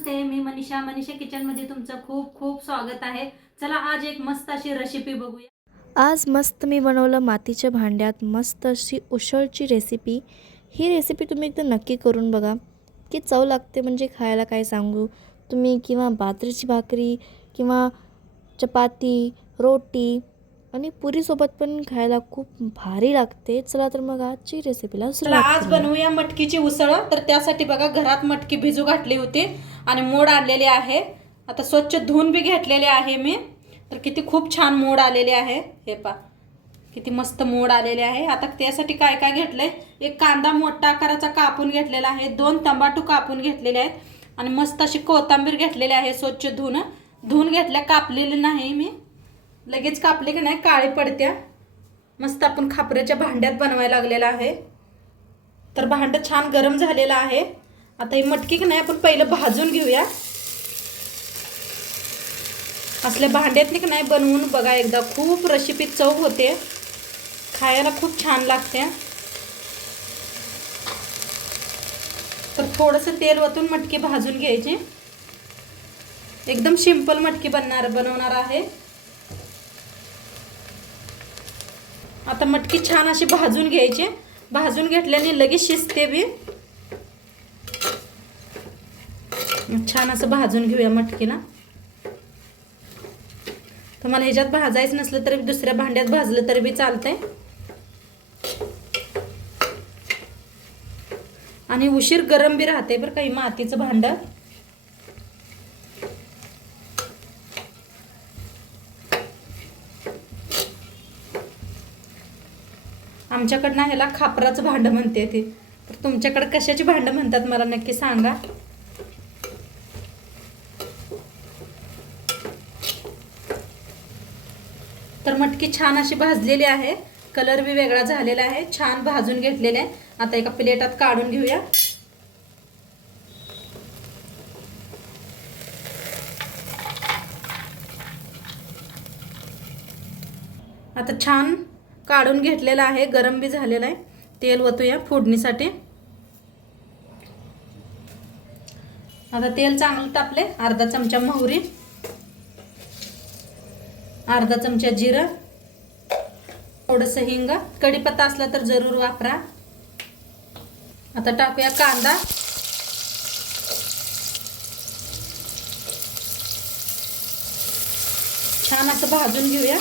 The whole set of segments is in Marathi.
नमस्ते मी मनीषा. मनीषा किचनमध्ये तुमचं खूप खूप स्वागत आहे. चला आज एक मस्त अशी रेसिपी बघूया. आज मस्त मी बनवलं मातीच्या भांड्यात मस्त अशी उसळची रेसिपी ही रेसिपी तुम्ही एकदा नक्की करून बघा. की चव लागते म्हणजे खायला काय सांगू? तुम्ही किंवा बाजरीची भाकरी किंवा चपाती रोटी आणि पुरीसोबत पण खायला खूप भारी लागते. चला तर मग आजची रेसिपीला चला सुरुवात आज. बनवूया मटकीची उसळ. तर त्यासाठी बघा घरात मटकी भिजू घातली होती आणि मोड आणलेले आहे. आता स्वच्छ धुवून बी घेतलेले आहे मी. तर किती खूप छान मोड आलेले आहे. हे पा किती मस्त मोड आलेले आहे. आता त्यासाठी काय काय घेतलंय? एक कांदा मोठा आकाराचा कापून घेतलेला आहे. दोन तंबाटू कापून घेतलेले आहेत. आणि मस्त अशी कोथिंबीर घेतलेली आहे स्वच्छ धुवून. धुवून घेतल्या कापलेली नाही मी. लगेच कापले की नाही? काळे पडत्या. मस्त आपण खापऱ्याच्या भांड्यात बनवायला लागलेला आहे. तर भांडं छान गरम झालेलं आहे. आता ही मटकी की नाही आपण पहिलं भाजून घेऊया. असल्या भांड्यात की नाही बनवून बघा एकदा. खूप रशिपी चव होते. खायला खूप छान लागते. तर थोडंसं तेल ओतून मटकी भाजून घ्यायची. एकदम सिंपल मटकी बनणार बनवणार आहे. आता मटकी छान अशी भाजून घ्यायची. भाजून घेतल्याने लगेच शिजते बी. छान असं भाजून घेऊया मटकीला. तुम्हाला ह्याच्यात भाजायचं नसलं तरी दुसऱ्या भांड्यात भाजलं तरी बी चालतंय. आणि उशीर गरम बी राहते बरं काही मातीचं भांडं. आमच्याकडनं ह्याला खापराचं भांडं म्हणते ते. तर तुमच्याकडे कशाची भांडं म्हणतात मला नक्की सांगा. तर मटकी छान अशी भाजलेली आहे. कलर बी वेगळा झालेला आहे. छान भाजून घेतलेले. आहे आता एका प्लेटात काढून घेऊया. आता छान काढून घेतलेला आहे गरम बी झालेला आहे. तेल ओतूया फोडणीसाठी. आता तेल चांगलं तापले अर्धा चमचा मोहरी अर्धा चमचा जिरं थोडंसं हिंग कढीपत्ता असला तर जरूर वापरा. आता टाकूया कांदा. छान असं भाजून घेऊया.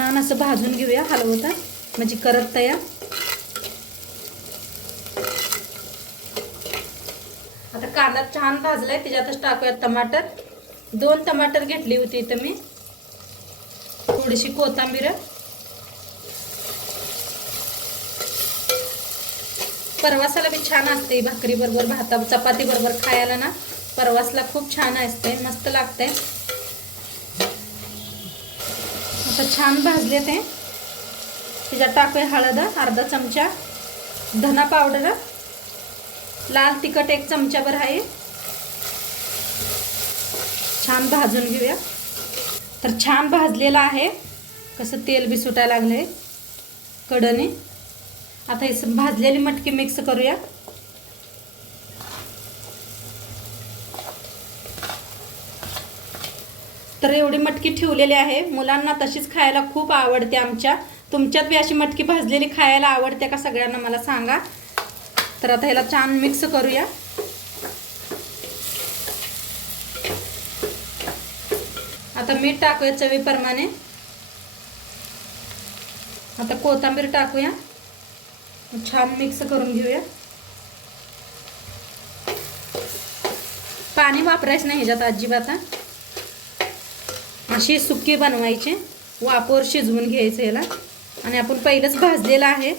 छान असं भाजून घेऊया हलवता. म्हणजे करत तयार. आता कांदा छान भाजलाय त्याच्यातच टाकूया टमाटर. दोन टमाटर घेतली होती इथं मी. थोडीशी कोथांबीर. परवासाला बी छान असते भाकरी बरोबर भाता चपाती बरोबर खायला ना. परवासला खूप छान असते मस्त लागते. आता छान भाजले ते त्याच्यात टाकूया हळद अर्धा चमचा धना पावडर. लाल तिखट एक चमचाभर आहे. छान भाजून घेऊया. तर छान भाजलेलं आहे. कसं तेल बी सुटायला लागलंय. कडने. आता हे भाजलेली मटकी मिक्स करूया. तर एवढी मटकी ठेवलेली आहे. मुलांना तशीच खायला खूप आवडते आमच्या. तुमच्यात बी अशी मटकी भाजलेली खायला आवडते का सगळ्यांना मला सांगा. तर आता ह्याला छान मिक्स करूया. आता मीठ टाकूया चवीप्रमाणे. आता कोथिंबीर टाकूया. छान मिक्स करून घेऊया. पाणी वापरायचं नाही ह्याच्यात अजिबात. अशी सुकी बनवायची वापर शिजवून घ्यायचं याला. आणि आपण पहिलंच भाजलेलं आहे.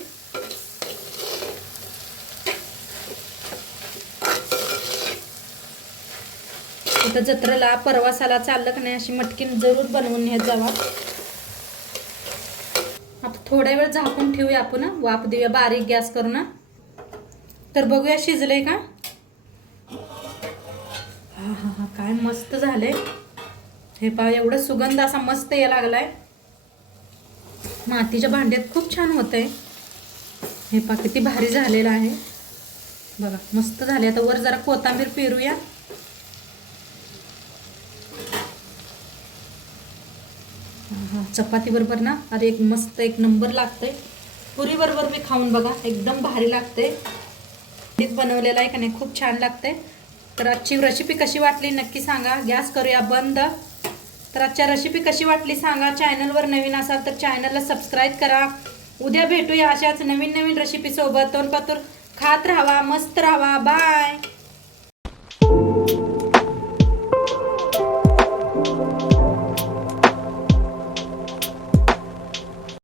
इथं जत्रेला परवासाला चाललं का नाही अशी मटकी जरूर बनवून घेत जावा. आता थोड्या वेळ झाकून ठेवूया आपण. वाफ देऊया बारीक गॅस करून. तर बघूया शिजलंय का? हा हा हा काय मस्त झालंय. हे पहा एवढं सुगंध असा मस्त यायला लागलाय. मातीच्या भांड्यात खूप छान होतंय. हे पहा किती भारी झालेलं आहे. बघा मस्त झाले आता वर जरा कोथांबीर पेरूया. हा चपाती बरोबर ना? अरे एक मस्त एक नंबर लागतंय. पुरी बरोबर मी खाऊन बघा एकदम भारी लागते बनवलेलं आहे का नाही खूप छान लागते तर आजची रेसिपी कशी वाटली नक्की सांगा. गॅस करूया बंद. तर आजच्या रेसिपी कशी वाटली सांगा. चॅनलवर नवीन असाल तर चॅनलला सबस्क्राईब करा. उद्या भेटूया अशाच नवीन नवीन रेसिपीसोबत तोंडपातूर खात राहावा मस्त राहावा. बाय